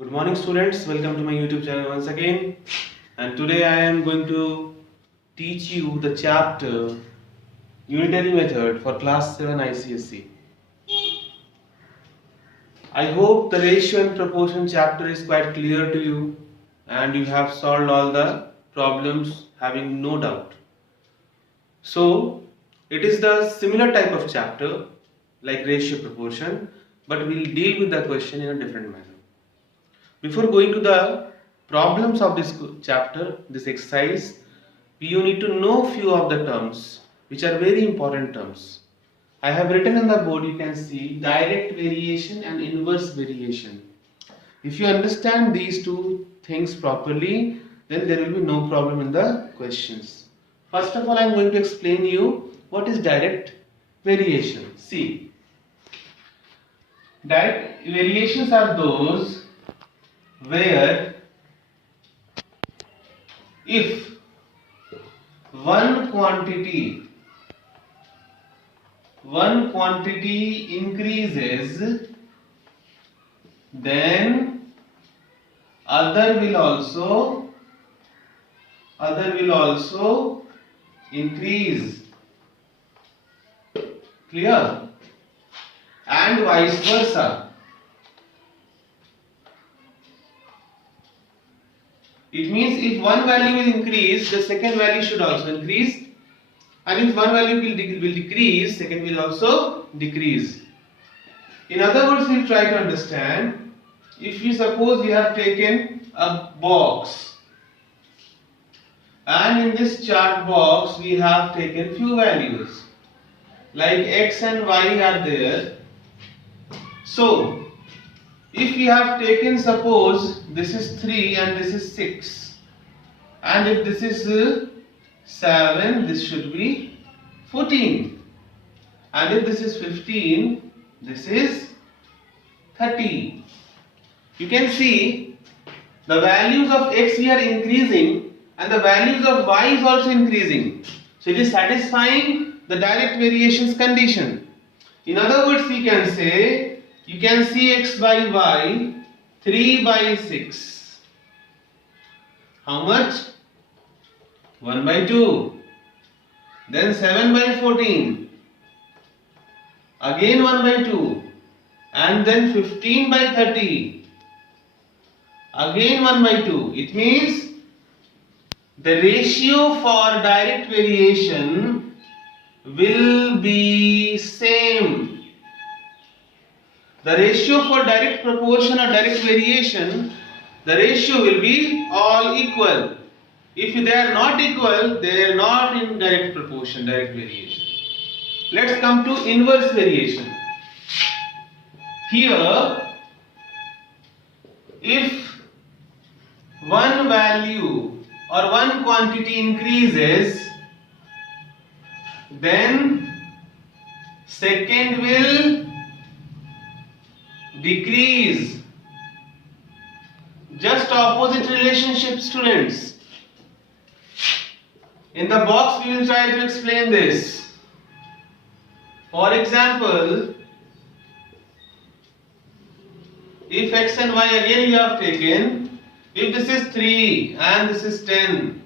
Good morning students, welcome to my YouTube channel once again, and today I am going to teach you the chapter Unitary Method for class 7 ICSE. I hope the ratio and proportion chapter is quite clear to you and you have solved all the problems having no doubt. So it is the similar type of chapter like ratio proportion, but we will deal with the question in a different manner. Before going to the problems of this chapter, this exercise, you need to know few of the terms which are very important terms. I have written on the board, you can see direct variation and inverse variation. If you understand these two things properly, then there will be no problem in the questions. First of all, I am going to explain you what is direct variation. See, direct variations are those where if one quantity increases, then other will also increase. Clear? And vice versa. It means if one value will increase, the second value should also increase, and if one value will decrease, second will also decrease. In other words, we will try to understand. If we suppose we have taken a box, and in this chart box we have taken few values like x and y are there. So if we have taken, suppose this is 3 and this is 6, and if this is 7, this should be 14, and if this is 15, this is 30. You can see the values of x here are increasing and the values of y is also increasing. So it is satisfying the direct variations condition. In other words, we can say, you can see x by y, 3 by 6. How much? 1 by 2. Then 7 by 14. Again 1 by 2. And then 15 by 30. Again 1 by 2. It means the ratio for direct variation will be same. The ratio for direct proportion or direct variation, the ratio will be all equal. If they are not equal, they are not in direct proportion, direct variation. Let's come to inverse variation. Here, if one value or one quantity increases, then second will decrease. Just opposite relationship, students. In the box we will try to explain this. For example, if x and y again you have taken, if this is 3 and this is 10,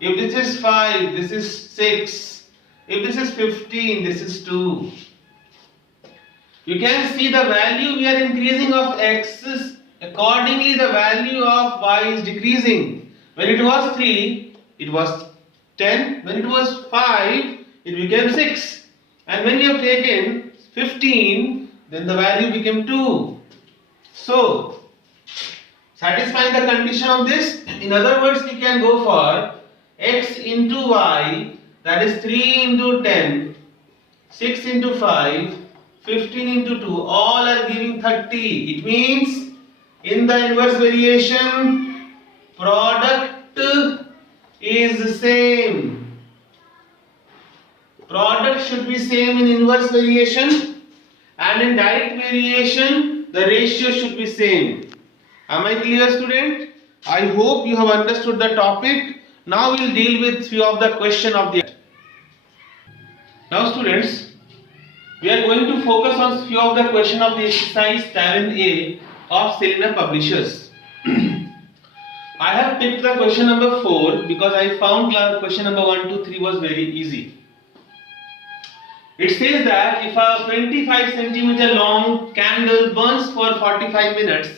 if this is 5, this is 6, if this is 15, this is 2. You can see the value we are increasing of x, accordingly the value of y is decreasing. When it was 3, it was 10. When it was 5, it became 6. And when you have taken 15, then the value became 2. So, satisfying the condition of this, in other words, we can go for x into y, that is 3 into 10, 6 into 5, 15 into 2, all are giving 30. It means in the inverse variation, product is same. Product should be same in inverse variation, and in direct variation, the ratio should be same. Am I clear, student? I hope you have understood the topic. Now we will deal with few of the question of the. Now, students, we are going to focus on few of the question of the exercise 7a of Selena Publishers. I have picked the question number 4 because I found question number 1, 2, 3 was very easy. It says that if a 25 centimeter long candle burns for 45 minutes,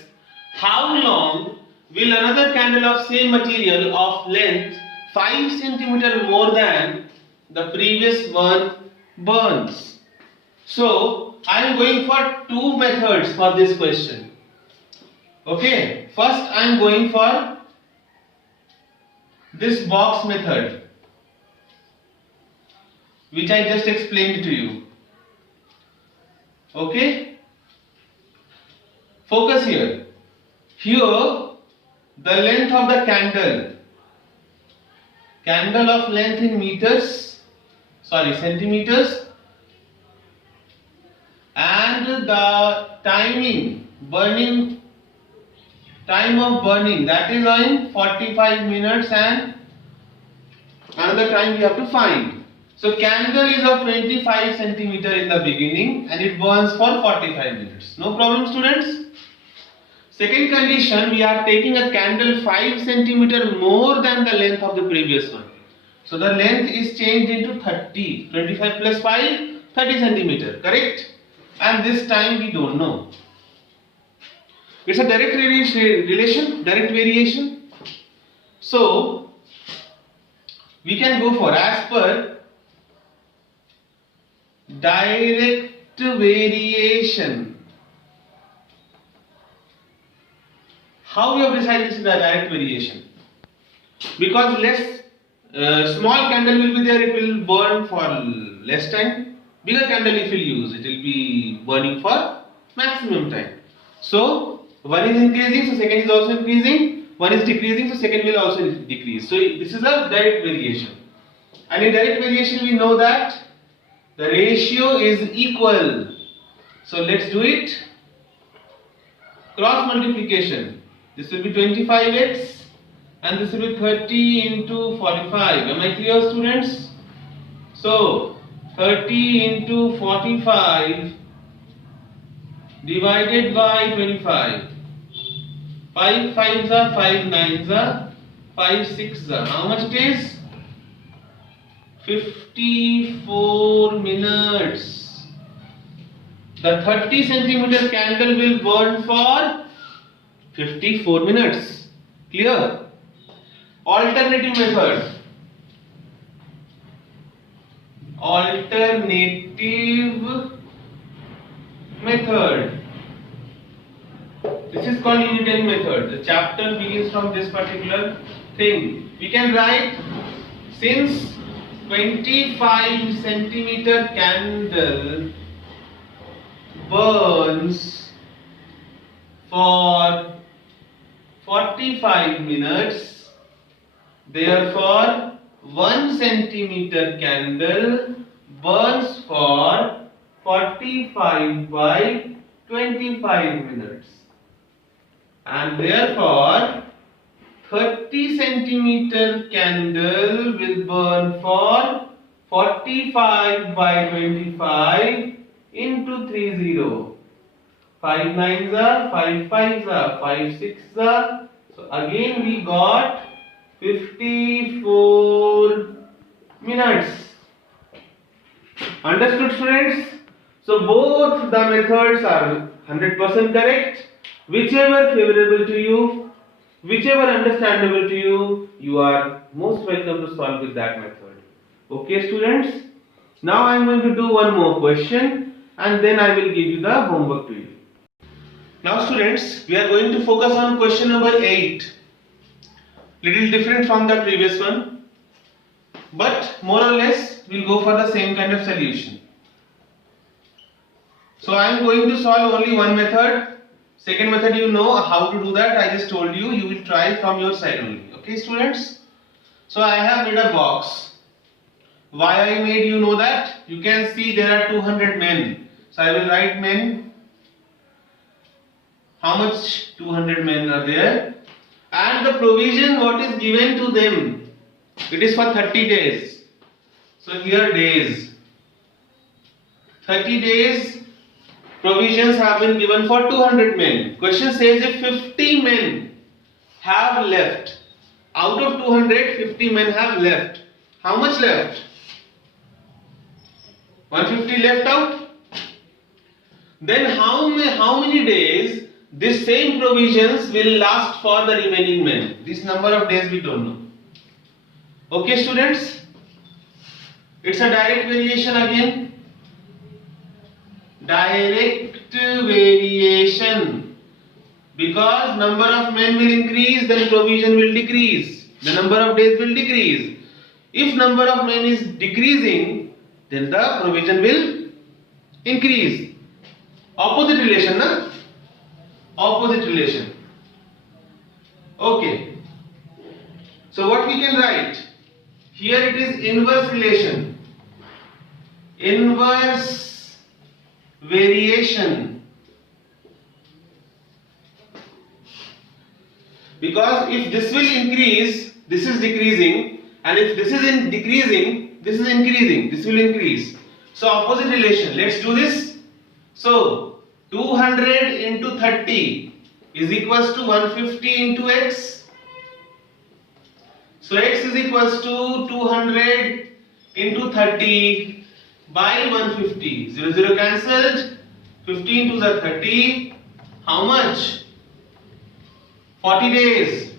how long will another candle of same material of length 5 centimeter more than the previous one burns? So I am going for two methods for this question. Okay, first I am going for this box method, which I just explained to you. Okay, focus here. Here the length of the candle of length in centimeters, and the time of burning, that is in 45 minutes, and another time we have to find. So candle is of 25 centimeter in the beginning and it burns for 45 minutes. No problem, students? Second condition, we are taking a candle 5 centimeter more than the length of the previous one. So the length is changed into 30. 25 plus 5, 30 centimeter, correct? And this time we don't know. It's a direct variation. So we can go for as per direct variation. How we have decided this is a direct variation? Because small candle will be there, it will burn for less time. Bigger candle if you use, it will be burning for maximum time. So one is increasing, so second is also increasing. One is decreasing, so second will also decrease. So this is a direct variation. And in direct variation we know that the ratio is equal. So let's do it. Cross multiplication. This will be 25x and this will be 30 into 45. Am I clear, students? So 30 into 45 divided by 25. 5 5s are 5 9s are 5 6s are. How much it is? 54 minutes. The 30 centimeter candle will burn for 54 minutes. Clear? Alternative method. This is called unitary method. The chapter begins from this particular thing. We can write, since 25 centimeter candle burns for 45 minutes, therefore 1 centimeter candle burns for 45 by 25 minutes, and therefore 30 centimeter candle will burn for 45 by 25 into 30. 5 9s are 5 5s are 5 6s are. So again we got 54 minutes. Understood, students? So both the methods are 100% correct. Whichever favorable to you, whichever understandable to you, you are most welcome to solve with that method. Okay, students? Now I am going to do one more question and then I will give you the homework to you. Now students, we are going to focus on question number 8. Little different from the previous one, but more or less we will go for the same kind of solution. So I am going to solve only one method. Second method you know how to do that. I just told you, you will try from your side only. Okay, students? So I have made a box. Why I made, you know that? You can see there are 200 men. So I will write men. How much 200 men are there? And the provision what is given to them, it is for 30 days. So here days. 30 days provisions have been given for 200 men. Question says if 50 men have left, out of 200, 50 men have left. How much left? 150 left out. Then how many days this same provisions will last for the remaining men? This number of days we don't know. Okay, students? It's a direct variation again. Direct variation. Because number of men will increase, then provision will decrease. The number of days will decrease. If number of men is decreasing, then the provision will increase. Opposite relation, na? Opposite relation. Okay. So what we can write? Here it is inverse relation. Inverse variation. Because if this will increase, this is decreasing, and if this is decreasing, this is increasing. This will increase. So opposite relation. Let's do this. So 200 into 30 is equals to 150 into x. So x is equals to 200 into 30 by 150. 0, 0 cancelled. 15 to the 30. How much? 40 days.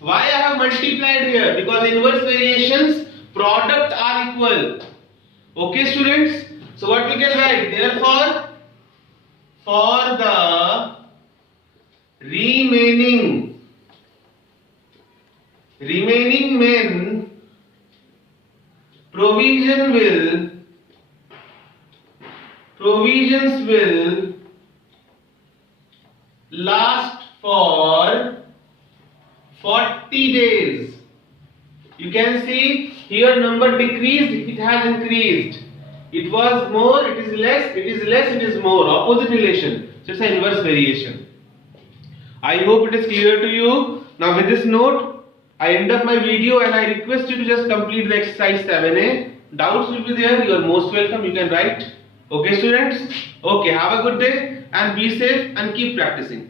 Why I have multiplied here? Because inverse variations product are equal. Okay, students? So what we can write? Therefore, for the remaining men, provisions will last for 40 days. You can see here number decreased, it has increased. It was more, it is less, it is less, it is more. Opposite relation. So it's an inverse variation. I hope it is clear to you. Now with this note, I end up my video and I request you to just complete the exercise 7a. Doubts will be there. You are most welcome. You can write. Okay, students? Okay, have a good day and be safe and keep practicing.